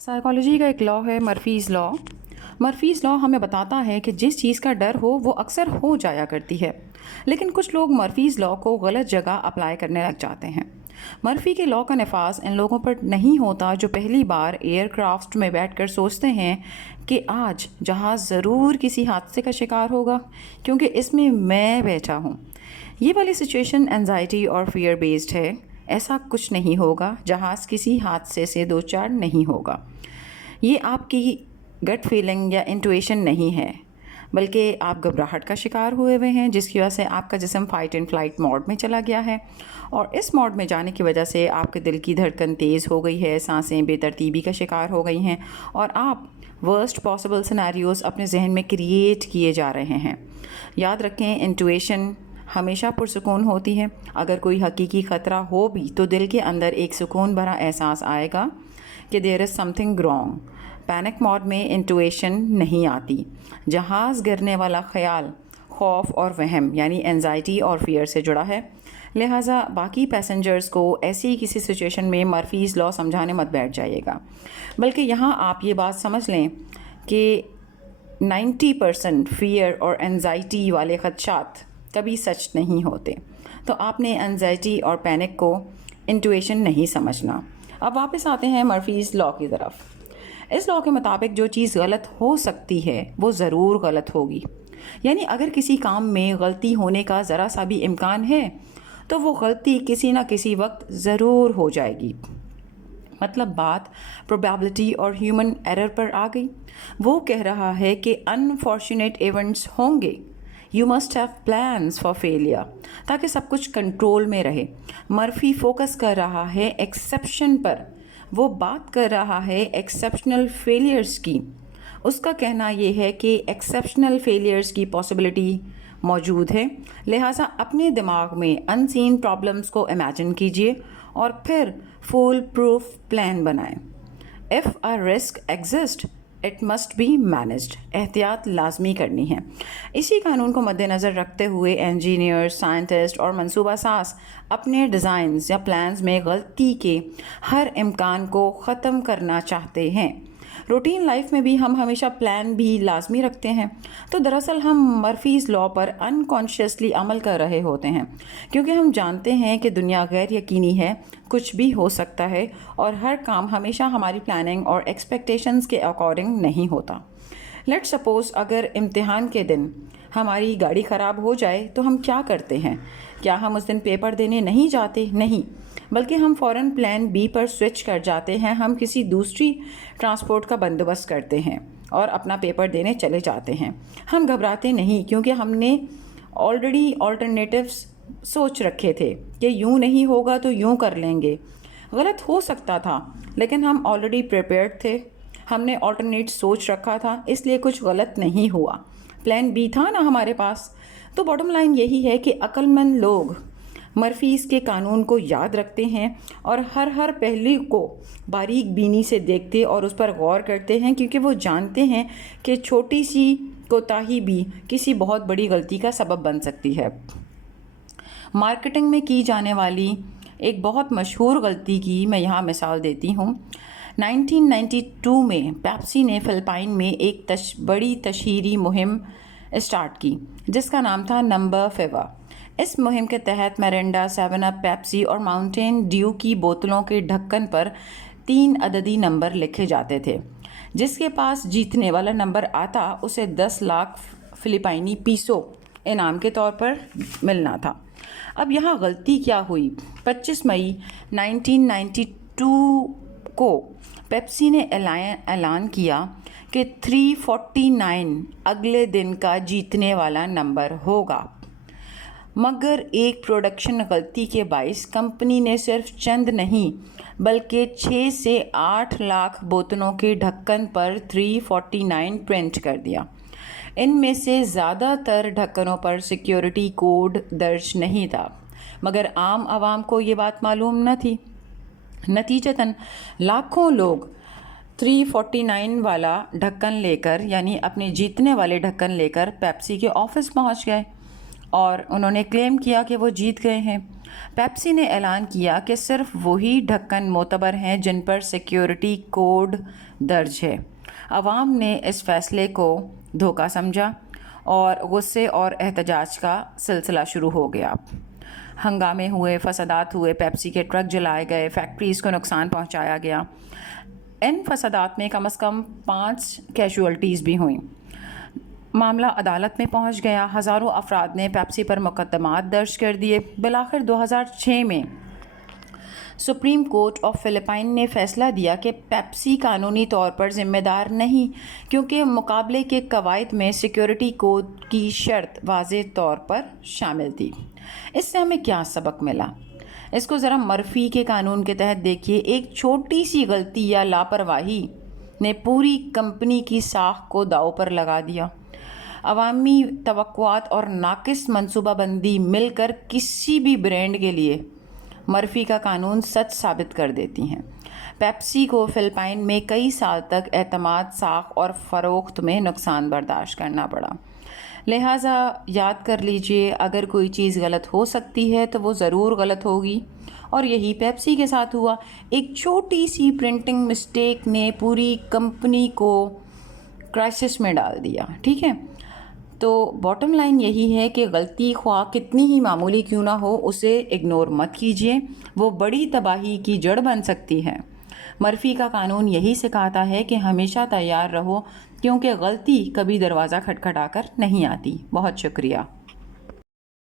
Psychology का एक law है मर्फीज़ लॉ। मर्फीज़ लॉ हमें बताता है कि जिस चीज़ का डर हो वो अक्सर हो जाया करती है, लेकिन कुछ लोग मर्फीज़ लॉ को गलत जगह अप्लाई करने लग जाते हैं। मर्फी के लॉ का नफाज इन लोगों पर नहीं होता जो पहली बार एयरक्राफ्ट में बैठकर सोचते हैं कि आज जहाज़ ज़रूर किसी हादसे का शिकार होगा क्योंकि इसमें मैं बैठा हूँ। ये वाली सिचुएशन एंजाइटी और फियर बेस्ड है। ऐसा कुछ नहीं होगा, जहाज़ किसी हादसे से दो चार नहीं होगा। ये आपकी गट फीलिंग या इंट्यूशन नहीं है, बल्कि आप घबराहट का शिकार हुए हुए हैं, जिसकी वजह से आपका जिस्म फाइट एंड फ्लाइट मोड में चला गया है। और इस मोड में जाने की वजह से आपके दिल की धड़कन तेज़ हो गई है, सांसें बेतरतीबी का शिकार हो गई हैं और आप वर्स्ट पॉसिबल सिनेरियोज़ अपने जहन में क्रिएट किए जा रहे हैं। याद रखें, इंट्यूशन हमेशा पुरसुकून होती है। अगर कोई हकीकी ख़तरा हो भी तो दिल के अंदर एक सुकून भरा एहसास आएगा कि there is something wrong. Panic mode में इंट्यूशन नहीं आती। जहाज़ गिरने वाला ख्याल खौफ और वहम यानी एंजाइटी और फियर से जुड़ा है। लिहाजा बाकी पैसेंजर्स को ऐसी किसी सिचुएशन में मर्फीज़ लॉ समझाने मत बैठ जाइएगा, बल्कि यहाँ आप ये बात समझ लें कि 90% फियर और एंजाइटी वाले खदशात कभी सच नहीं होते। तो आपने एंजाइटी और पैनिक को इंट्यूशन नहीं समझना। अब वापस आते हैं मर्फीज़ लॉ की तरफ। इस लॉ के मुताबिक जो चीज़ गलत हो सकती है वो ज़रूर गलत होगी। यानी अगर किसी काम में गलती होने का ज़रा सा भी इम्कान है तो वो गलती किसी ना किसी वक्त ज़रूर हो जाएगी। मतलब बात प्रोबेबिलिटी और ह्यूमन एरर पर आ गई। वो कह रहा है कि अनफॉर्चुनेट इवेंट्स होंगे, you must have plans for failure, ताकि सब कुछ कंट्रोल में रहे। मर्फी फोकस कर रहा है एक्सेप्शन पर, वो बात कर रहा है एक्सेप्शनल फेलियर्स की। उसका कहना ये है कि एक्सेप्शनल फेलियर्स की पॉसिबिलिटी मौजूद है, लिहाजा अपने दिमाग में अनसीन प्रॉब्लम्स को इमेजिन कीजिए और फिर फुल प्रूफ प्लान बनाएं। If a risk exist it must be managed. एहतियात लाजमी करनी है। इसी कानून को मद्देनज़र रखते हुए इंजीनियर, साइंटिस्ट और मनसूबा साज अपने डिज़ाइंस या प्लान्स में गलती के हर इम्कान को ख़त्म करना चाहते हैं। रूटीन लाइफ में भी हम हमेशा प्लान भी लाजमी रखते हैं। तो दरअसल हम मर्फीज़ लॉ पर अनकॉन्शियसली अमल कर रहे होते हैं, क्योंकि हम जानते हैं कि दुनिया गैर यकीनी है, कुछ भी हो सकता है और हर काम हमेशा हमारी प्लानिंग और एक्सपेक्टेशंस के अकॉर्डिंग नहीं होता। लेट सपोज़ अगर इम्तिहान के दिन हमारी गाड़ी ख़राब हो जाए तो हम क्या करते हैं? क्या हम उस दिन पेपर देने नहीं जाते? नहीं, बल्कि हम फ़ौरन प्लान बी पर स्विच कर जाते हैं। हम किसी दूसरी ट्रांसपोर्ट का बंदोबस्त करते हैं और अपना पेपर देने चले जाते हैं। हम घबराते नहीं, क्योंकि हमने ऑलरेडी ऑल्टरनेटिव्स सोच रखे थे कि यूँ नहीं होगा तो यूँ कर लेंगे। गलत हो सकता था, लेकिन हम ऑलरेडी प्रिपेयर्ड थे। हमने ऑल्टरनेट सोच रखा था, इसलिए कुछ गलत नहीं हुआ। प्लान बी था ना हमारे पास। तो बॉटम लाइन यही है कि अक्लमंद लोग मर्फीज़ के कानून को याद रखते हैं और हर पहलू को बारीक बीनी से देखते और उस पर गौर करते हैं, क्योंकि वो जानते हैं कि छोटी सी कोताही भी किसी बहुत बड़ी गलती का सबब बन सकती है। मार्केटिंग में की जाने वाली एक बहुत मशहूर गलती की मैं यहाँ मिसाल देती हूँ। 1992 में पेप्सी ने फिलिपाइन में एक बड़ी तशहीरी मुहिम स्टार्ट की, जिसका नाम था नंबर फेवर। इस मुहिम के तहत मिरिंडा, 7 अप, पेप्सी और माउंटेन ड्यू की बोतलों के ढक्कन पर 3 अददी नंबर लिखे जाते थे। जिसके पास जीतने वाला नंबर आता उसे 10 लाख फिलिपाइनी पीसो इनाम के तौर पर मिलना था। अब यहाँ गलती क्या हुई? 25 मई 1992 को पेप्सी ने ऐलान किया कि 349 अगले दिन का जीतने वाला नंबर होगा, मगर एक प्रोडक्शन गलती के बाइस कंपनी ने सिर्फ चंद नहीं बल्कि 6 से 8 लाख बोतलों के ढक्कन पर 349 प्रिंट कर दिया। इनमें से ज़्यादातर ढक्कनों पर सिक्योरिटी कोड दर्ज नहीं था, मगर आम आवाम को ये बात मालूम न थी। नतीजतन लाखों लोग 349 वाला ढक्कन लेकर, यानी अपने जीतने वाले ढक्कन लेकर पेप्सी के ऑफिस पहुंच गए। اور انہوں نے کلیم کیا کہ وہ جیت گئے ہیں۔ پیپسی نے اعلان کیا کہ صرف وہی ڈھکن معتبر ہیں جن پر سیکیورٹی کوڈ درج ہے۔ عوام نے اس فیصلے کو دھوکہ سمجھا اور غصے اور احتجاج کا سلسلہ شروع ہو گیا۔ ہنگامے ہوئے، فسادات ہوئے، پیپسی کے ٹرک جلائے گئے، فیکٹریز کو نقصان پہنچایا گیا۔ ان فسادات میں کم از کم 5 کیجوالٹیز بھی ہوئیں۔ معاملہ عدالت میں پہنچ گیا، ہزاروں افراد نے پیپسی پر مقدمات درج کر دیے۔ بالآخر 2006 میں سپریم کورٹ آف فلپائن نے فیصلہ دیا کہ پیپسی قانونی طور پر ذمہ دار نہیں، کیونکہ مقابلے کے قواعد میں سیکیورٹی کوڈ کی شرط واضح طور پر شامل تھی۔ اس سے ہمیں کیا سبق ملا؟ اس کو ذرا مرفی کے قانون کے تحت دیکھیے۔ ایک چھوٹی سی غلطی یا لاپرواہی نے پوری کمپنی کی ساکھ کو داؤ پر لگا دیا۔ عوامی توقعات اور ناقص منصوبہ بندی مل کر کسی بھی برانڈ کے لیے مرفی کا قانون سچ ثابت کر دیتی ہیں۔ پیپسی کو فلپائن میں کئی سال تک اعتماد ساخت اور فروخت میں نقصان برداشت کرنا پڑا۔ لہٰذا یاد کر لیجئے، اگر کوئی چیز غلط ہو سکتی ہے تو وہ ضرور غلط ہوگی، اور یہی پیپسی کے ساتھ ہوا۔ ایک چھوٹی سی پرنٹنگ مسٹیک نے پوری کمپنی کو کرائسس میں ڈال دیا۔ ٹھیک ہے، تو باٹم لائن یہی ہے کہ غلطی خواہ کتنی ہی معمولی کیوں نہ ہو، اسے اگنور مت کیجیے، وہ بڑی تباہی کی جڑ بن سکتی ہے۔ مرفی کا قانون یہی سکھاتا ہے کہ ہمیشہ تیار رہو، کیونکہ غلطی کبھی دروازہ کھٹکھٹا کر نہیں آتی۔ بہت شکریہ۔